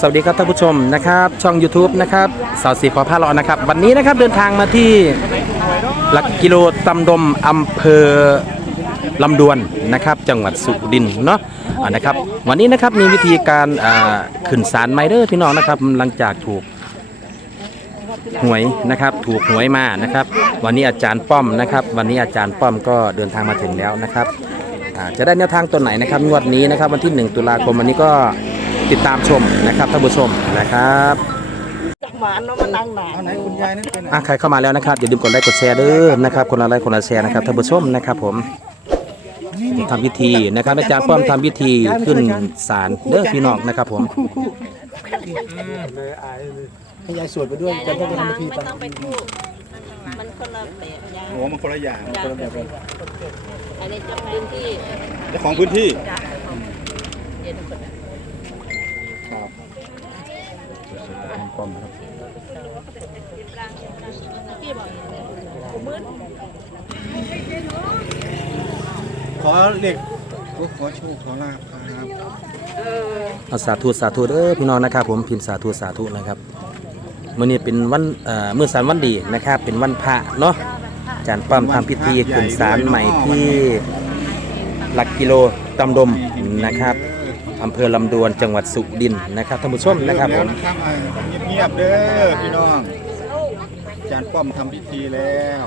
สวัสดีครับท่านผู้ชมนะครับ ช่อง YouTube นะครับสาวสีขอผ้าเลาะนะครับ วันนี้นะครับเดินทางมาที่หลักกิโลตำดมอำเภอลำดวนนะครับ จังหวัดสุรินทร์เนาะนะครับ วันนี้นะครับมีวิธีการขึ้นศาลไมเดอร์พี่น้องนะครับหลังจากถูกหวยนะครับถูกหวยมานะครับ วันนี้อาจารย์ป้อมนะครับ วันนี้อาจารย์ป้อมก็เดินทางมาถึงแล้วนะครับจะได้แนวทางตัวไหนนะครับงวดนี้นะครับ วันที่ 1 ตุลาคมวันนี้ก็ ติดตามชมนะครับท่านผู้ชมนะครับหมาเนาะมันนั่งหนาเอาไหนคุณยายนั่นเป็นไหนอะใครเข้ามาแล้วนะครับอย่าลืมกดไลค์กดแชร์เด้อนะครับคนละไลค์คนละแชร์นะครับท่านผู้ชมนะครับผมทำพิธีนะครับอาจารย์ป้อมทำพิธีขึ้นศาลเด้อพี่น้องนะครับผมให้ยายสวดไปด้วยจะได้ไปทำพิธีไม่ไปต้องไปทูบมันคนละแบบยาโอ้มันคนละอย่างยาแบบอันนี้เจ้าพื้นที่เจ้าของพื้นที่ เย็นคน ป้ อมครับขอเหล็กขอโชคขอลาบครับเอาสาธุสาธุเด้อพี่น้องนะครับผมพิมพ์สาธุสาธุนะครับมื่อนี้เป็นวันเมื้อสารวันดีนะครับ เป็นวันพระเนาะจารย์ป้อมทำพิธีขึ้นศาลใหม่ที่หลักกิโลตำดมนะครับ อำเภอลำดวนจังหวัดสุรินทร์นะครับท่านผู้ชมนะครับผมแล้วนะครับอ่าเงียบๆเด้อพี่น้องอาจารย์ป้อมทำพิธีแล้ว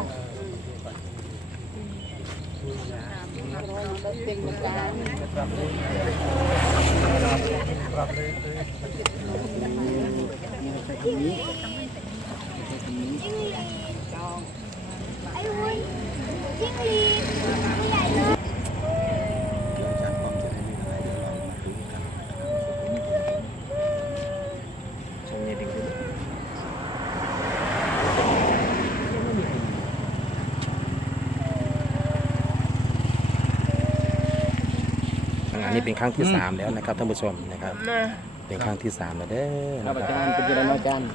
เป็นครั้งที่สามแล้วนะครับท่านผู้ชมนะครับ เป็นครั้งที่สามแล้วเด้อนะครับอาจารย์เป็นยังไงอาจารย์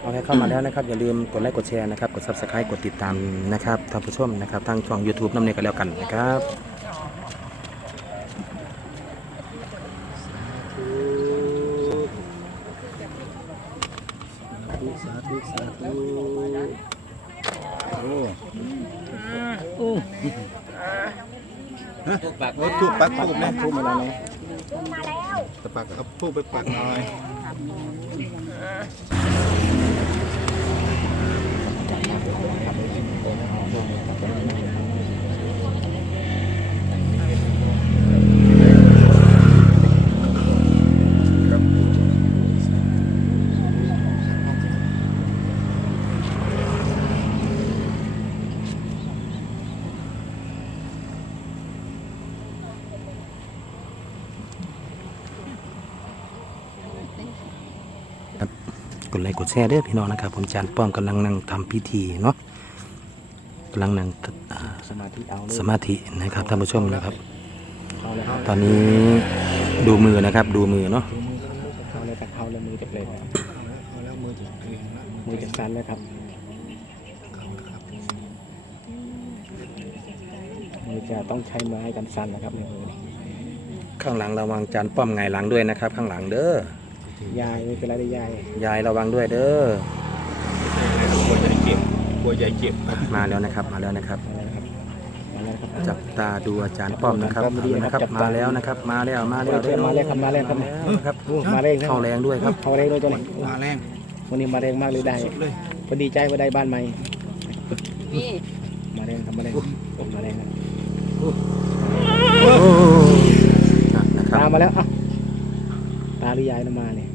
เอาใครเข้ามาแล้วนะครับอย่าลืมกดไลค์กดแชร์นะครับกด subscribe กดติดตามนะครับท่านผู้ชมนะครับทางช่อง YouTube น้ำเนยกันแล้วกันนะครับ สาธุสาธุโอ้ ฮะปักรถทูบปักทูบแม่ทูบมาแล้วนะจะปักเอาทูบไปปักหน่อยจับ กดไลค์กดแชร์เด้อพี่น้องนะครับผมอาจารย์ป้อมกำลังนั่งทำพิธีเนาะกำลังนั่งอ่าสมาธิเอาสมาธินะครับท่านผู้ชมนะครับ เอาเลยครับตอนนี้ดูมือนะครับดูมือเนาะเอาเลยครับเอาเลยมือจะเปลี่ยนเอาแล้วมือจะเปลี่ยนแล้วมือจะสั่นเลยครับมือจะต้องใช้ไม้กันสั่นนะครับในมือนี่ข้างหลังระวังอาจารย์ป้อมไงายหลังด้วยนะครับ ข้างหลังเด้อ ยายไม่เป็นไรได้ยายยายระวังด้วยเด้อกลัวใหญ่เก็บกลัวใหญ่เก็บมาแล้วนะครับ มาแล้วนะครับมาแล้วครับมาแล้วครับจับตาดูอาจารย์ป้อมนะครับมาแล้วนะครับ มาแล้วนะครับ มาแล้วมาแล้วมาแล้วครับมาแล้วครับนะครับมาแรงนะเข้าแรงด้วยครับเข้าแรงด้วยตัวนี้มาแรงวันนี้มาแรงมากเลยได้สุดเลยพอดีใจว่าได้บ้านใหม่นี่มาแรงครับมาแรงมาแรงนะอะนะครับตามมาแล้วอะตาหรือยายนะมาเนี่ย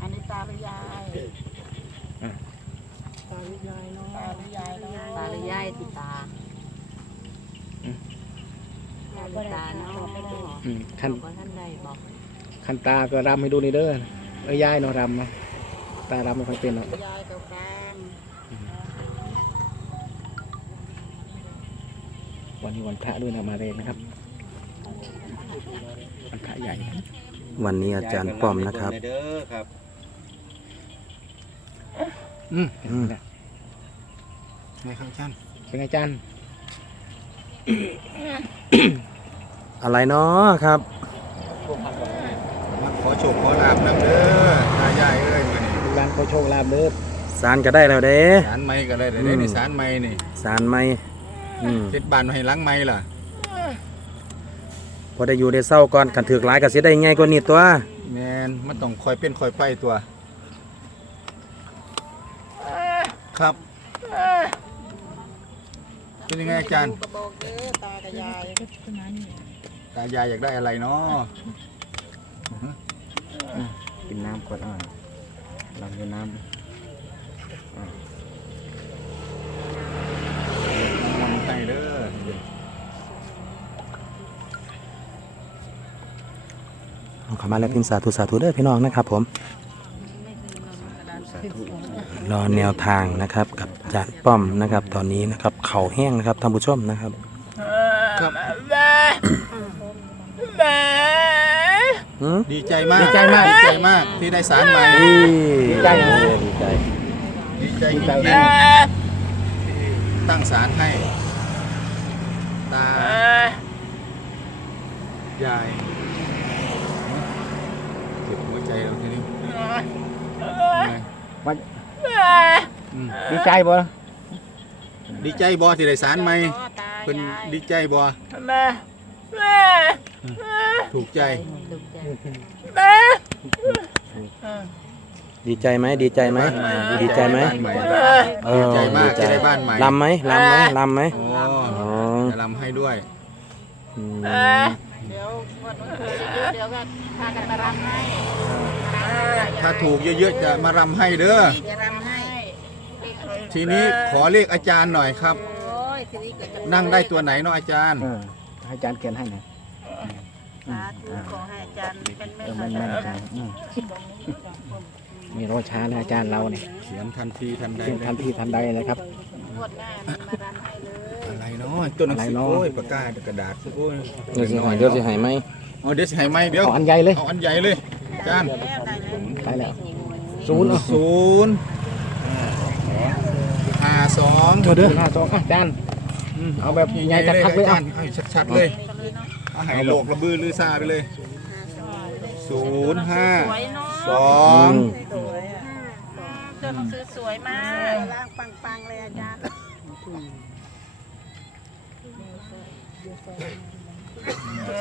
อันนี้ตาหรือยายตาหรือยายเนาะตาหรือยายเนาะตาหรือยายติตาตาหรือตาเนาะอืมขั้นบอกว่าท่านใดบอกขั้นตาก็รำให้ดูนี่เด้อเอ้ยยายเนาะรำเนาะตารำไม่ค่อยเป็นเนาะยายกับการวันนี้วันพระด้วยนะมาแรงนะครับวันพระใหญ่ วันนี้อาจารย์ป้อมนะครับ เด้อครับอืมอืม ไงครับท่านเป็นไงจันอะไรเนาะครับมักไฟอโชคขอลาบน้ำเด้อตายายเอ้ยมื้อนี้ร้านขอโชคลาภเด้อสารก็ได้แล้วเด้ สารไม้ก็ได้เด้ออืมนี่สารไม้นี่สารไม่อืมเฮ็ดบ้านไว้ให้หลังไม้ล่ะ พอได้อยู่ได้เศร้าก่อนกันถือกหลายก็สิได้ง่ายกว่านี้ตัวแม่นมันต้องคอยเป็นคอยไปตัว ครับ เป็นยังไงอาจารย์กระบอกเด้อตากับยายตายายอยากได้อะไรเนาะกินน้ำก่อนอะลำอยู่น้ท ขอมาแล้วพิมพ์สาธุสาธุเด้อพี่น้องนะครับ ผมรอแนวทางนะครับกับอาจารย์ป้อมนะครับ ตอนนี้นะครับ เข่าแห้งนะครับท่านผู้ชมนะครับครับหืมดีใจมากดีใจมาก ดีใจมากที่ได้สารใหม่ดีใจดีใจดีใจจริงๆที่ตั้งศาลให้ตายาย เจ็บหัวใจเราทีนี้ำว่าอืมดีใจบ่ดีใจบอที่ได้สารใหม่เพิ่นดีใจบอถูกใจถูกใจดีใจไหมดีใจไหมดีใจไหมบ้านใหม่เอดีอใจมากดีจะได้บ้านใหม่ลำไหมลำไหมลำไหมโอ้อ๋อจะรำให้ด้วยอืม เดี๋ยววันนี้เดี๋ยวก็พากันมารำให้ถ้าถูกเยอะๆจะมารำให้เด้อ จะรำให้ทีนี้ขอเลขอาจารย์หน่อยครับ โอ้ยทีนี้ก็จะนั่งได้ตัวไหนเนาะอาจารย์ เออให้อาจารย์เขียนให้หน่อยสาธุขอให้อาจารย์เป็นเอแม่อขแม่อนแม่นอาจารย์อืม มีรอช้าเลยอาจารย์เราเนี่ยเขียนทันทีทันใดเขียนทันทีทันใดเลยครับ งวดหน้ามารำให้เลยอะไรเนาะตัวหนังสืออะไรเนาะ โอ้ยปากกากระดาษโอ้ยเดี๋ยวสิหายเดี๋ยวสิหายไหมเอาเดี๋ยวสิให้ไหมเดี๋ยวเอาอันใหญ่เลยเอาอันใหญ่เลยอาจารย์แล้วได้แล้วได้แล้วศูนย์ศูนย์ห้าสองเด้อห้าสองอะอาจารย์เอาแบบใหญ่ๆคักๆเลยอาอะ จารย์เอาชัดๆเลยเอาให้โลกระบือลือซาไปเลยศูนย์ห้าสวยเนาะสองอืมสวยอะ ตัวหนังสือสวยมากร่างปังๆเลยอาจารย์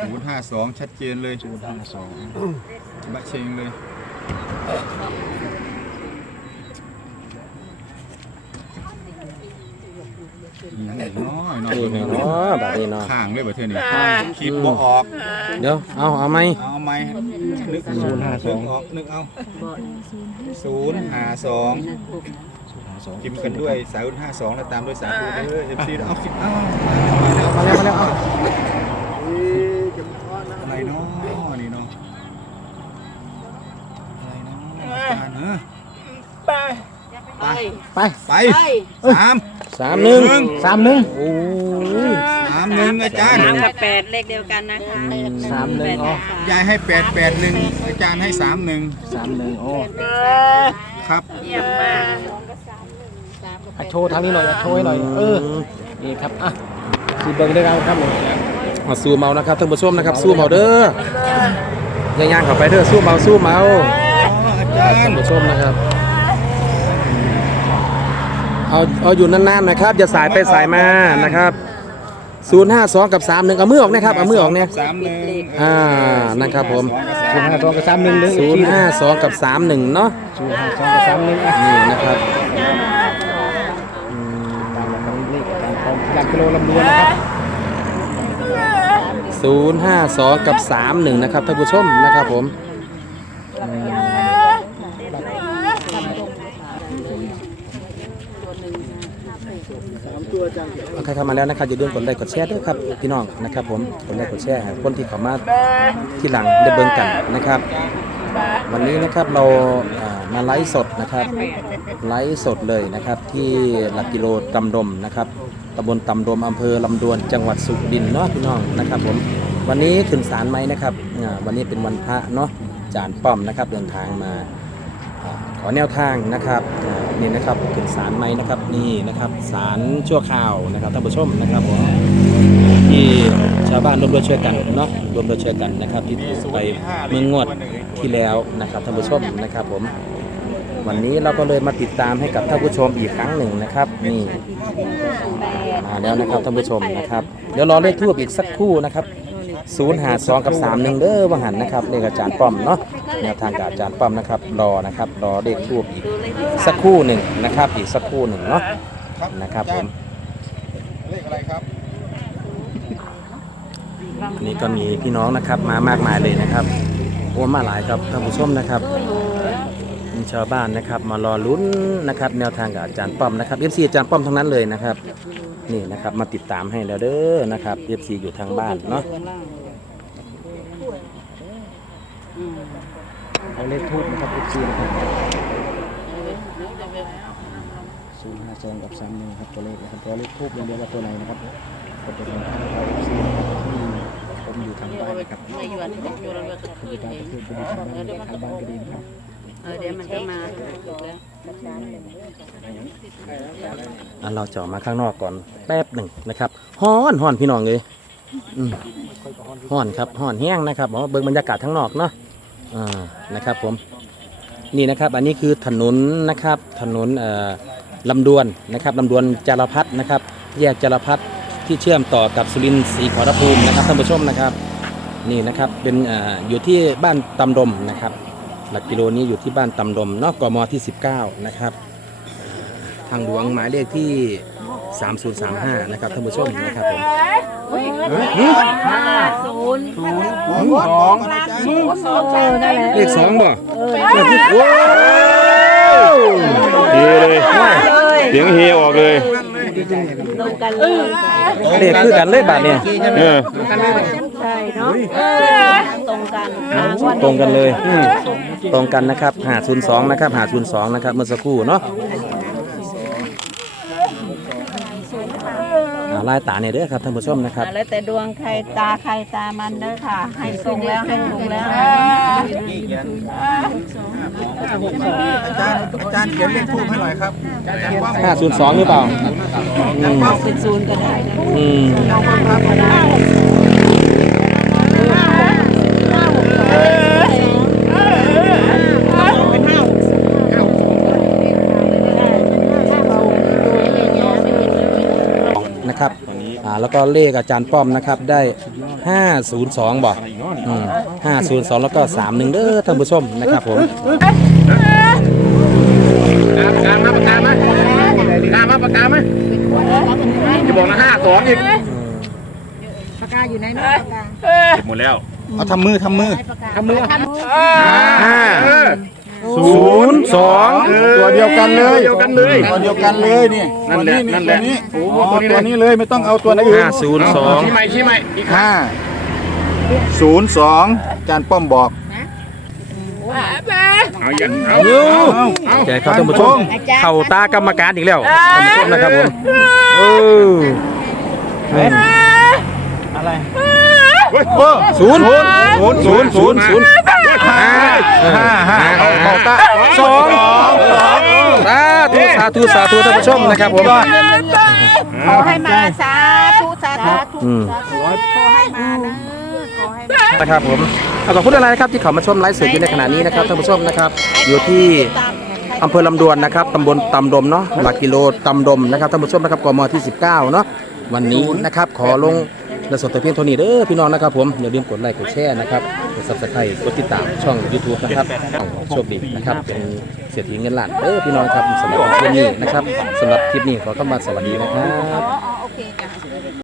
ศูนย์ห้าสองชัดเจนเลยศูนย์ห้าสองบะเชงเลย อย่างนี้น้อยน้อยนี่เนาะแบบนี้เนาะข้างเลยบ่เท่านี้คิดบ่ออก เดี๋ยวเอาเอาไหมเอาไหมนึกศูนย์ห้าสองนึกออกนึกเอาศูนย์ห้าสองพิมพ์กันด้วยสายศูนย์ห้าสองแล้วตามด้วยสาธุเด้อเอฟซีเอาสิเอามาแล้วมาแล้วเอาอะไรเนาะนี่เนาะอะไรเนาะอาจารย์เนอะไปไปไปสาม สามหนึ่งสามหนึ่งโอ้ยสามหนึ่งอาจารย์สามกับแปดเลขเดียวกันนะคะสามหนึ่งอ๋อยายให้แปดแปดหนึ่งอาจารย์ให้สามหนึ่งสามหนึ่งอ๋อครับเยี่ยมมากอะโชว์ทางนี้หน่อยอะโชว์ให้หน่อย เออนี่ครับอะคือเบิ่งได้แล้วครับผมมาสู้เมานะครับท่านผู้ชมนะครับสู้เมาเด้อย่างๆเข้าไปเด้อสู้เมาสู้เมาอ๋ออาจารท่านย์ผู้ชมนะครับ เอาเอาอยู่นานๆนะครับอย่าสายไปสายมานะครับ052กับ31เอามือออกนะครับเอามือออกเนี่ยสามหนึ่งอ่านะครับผมศูนย์ห้าสองกับสามหนึ่งหรือ052กับ31เนาะศูนย์ห้าสองกับสามหนึ่งอะนี่นะครับตามมาเลขอาจารย์พร้อมหลักกิโลลำดวนนะครับ052 กับ 31 นะครับท่านผู้ชมนะครับผม ใครเข้ามาแล้วนะครับอย่าลืมกดไลค์กดแชร์ด้วยครับพี่น้องนะครับ ผมกดไลค์กดแชร์ให้คนที่เข้ามาที่หลังได้เบิ่งกันนะครับ วันนี้นะครับเรามาไลฟ์สดนะครับไลฟ์สดเลยนะครับ ที่หลักกิโลตำดมนะครับตำบลตำดมอำเภอลำดวนจังหวัดสุรินทร์เนาะพี่น้องนะครับ ผมวันนี้ขึ้นศาลไหมนะครับวันนี้เป็นวันพระเนาะจานป้อมนะครับเดินทางมา อ่าขอแนวทางนะครับนี่นะครับขึ้นศาลไหมนะครับนี่นะครับศาลชั่วคราวนะครับท่านผู้ชมนะครับผมที่ชาวบ้านร่วมด้วยช่วยกันเนาะร่วมด้วยช่วยกันนะครับ ที่ถูกไปเมืองงวดที่ที่แล้วนะครับท่านผู้ชมนะครับผมวันนี้เราก็เลยมาติดตามให้กับท่านผู้ชมอีกครั้งหนึ่งนะครับนี่มาแล้วนะครับท่านผู้ชมนะครับ เดี๋ยวรอเลขทูบอีกสักครู่นะครับ 0หา2กับ3 1เด้อว่าหันนะครับเลขอาจารย์ป้อมเนาะแนวทางกับอาจารย์ป้อมนะครับรอนะครับรอเลขทูบอีกสักครู่หนึ่งนะครับอีกสักครู่หนึ่งเนาะนะครับผมเลขอะไรครับนี่ก็มีพี่น้องนะครับมามากมายเลยนะครับโอ้มาหลายครับท่านผู้ชมนะครับ มีชาวบ้านนะครับ มารอลุ้นนะครับ แนวทางกับอาจารย์ป้อมนะครับเอฟซีอาจารย์ป้อมทั้งนั้นเลยนะครับ นี่นะครับมาติดตามให้แล้วเด้อนะครับเอฟซีอยู่ทางบ้านเนาะเอาเลขทูบนะครับ FC นะครับศูนย์ห้าสองกับสามหนึ่งครับตัวเลขนะครับตัวเลขทูบอย่างเดียวว่าตัวไหนนะครับก็เป็นทางเรา FC นะครับที่ผมอยู่ทางบ้านนะครับอยู่ตามประเทศก็ดีทางบ้านทางบ้านก็ดีนะครับ เออเดี๋ยวมันก็มาอะเราจะออกมาข้างนอกก่อนแป๊บหนึ่งนะครับฮ้อนฮ้อนพี่น้องเลยอืมฮ้อนครับฮ้อนแห้งนะครับอ๋อเบิ่งบรรยากาศทั้างนอกเนาะอ่านะครับผมนี่นะครับอันนี้คือถนนนะครับถนนเอ่อลำดวนนะครับลำดวนจารพัฒนะครับ แยกจารพัฒที่เชื่อมต่อกับสุรินทร์ศรีขอรภูมินะครับท่านผู้ชมนะครับ นี่นะครับเป็นเอ่ออยู่ที่บ้านตำดมนะครับ หลักกิโลนี้อยู่ที่บ้านตำดมเนอกกมที่ 19 นะครับ ทางหลวงหมายเลขที่ 3035 นะครับท่านผู้ชมนะครับผมศูนย์สองสองเออนั่นแหละเลขสองบ่เฮเลยเสียงเฮออกเลยตรงกันเลยเลขคือกันเลยบาทเนี่ยเออใช่เนาะต รงกันตรงกันเลยอืมตรงกันนะครับ502นะครับ502นะครับเมื่อสักครู่เนาะอ่าลายตาเนี่ยเด้อครับท่านผู้ชมนะครับ แล้วแต่ดวงใครตาใครตามันเด้อค่ะ ให้ตรงแล้วให้ตรงแล้วอาจารย์อาจารย์เขียนเลขทูบให้หน่อยครับอาจารย์ว่า502หรือเปล่า อืม เป็นศูนย์ก็ได้นะอืมนะครับ แล้วก็เลขอาจารย์ป้อมนะครับได้ 502บ่อืม502 แล้วก็ 31เด้อท่านผู้ชมนะครับผมกลางมาปากกามาปากกามาปากกามาจะบอกนะห้าสองอีกปากกาอยู่ไหนนะหมดแล้วเอาทำมือทำมือห้า ศูนย์สองตัวเดียวกันเลยเดียวกันเลยตัวเดียวกันเลยนี่นั่นแหละตัวนั่นแหละตัวนี้โอ้โหอ๋อตัวนี้เลยตัวนี้เลยไม่ต้องเอาตัวไหนอื่นห้าศูนย์สองชี้ใหม่ชี้ใหม่อีกห้าศูนย์สองอาจารย์ป้อมบอกเอาอย่างเอาเร็วเอาแกครับท่านผู้ชมเข่าตากรรมการอีกแล้วท่านผู้ชมนะครับผมเอออะไรศูนย์ศูนย์ศูนย์ศูนย์ศูนย์ ห้าห้าห้าเอาเอาตาสองสาธุสาธุสาธุท่านผู้ชมนะครับผม ขอให้มาสาธุสาธุอืมขอให้มานะขอให้มา นะครับผมเอาขอบคุณอะไรนะครับที่เขามาชมไลฟ์สดอยู่ในขณะนี้นะครับท่านผู้ชมนะครับ อยู่ที่อำเภอลำดวนนะครับตำบลตำดมเนาะหลักกิโลตำดมนะครับท่านผู้ชมนะครับกมที่ 19 เนาะวันนี้นะครับขอลง และสดแต่เพียงเท่านี้เด้อพี่น้องนะครับผมอย่าลืมกดไลค์กดแชร์นะครับกดซับสไครต์กดติดตามช่อง YouTube นะครับโชคดีนะครับเป็นเศรษฐีเงินล้านเด้อพี่น้องครับสำหรับคลิปนี้นะครับสำหรับคลิปนี้ขอคำว่าสวัสดีนะครับ อ๋อโอเคจ้ะ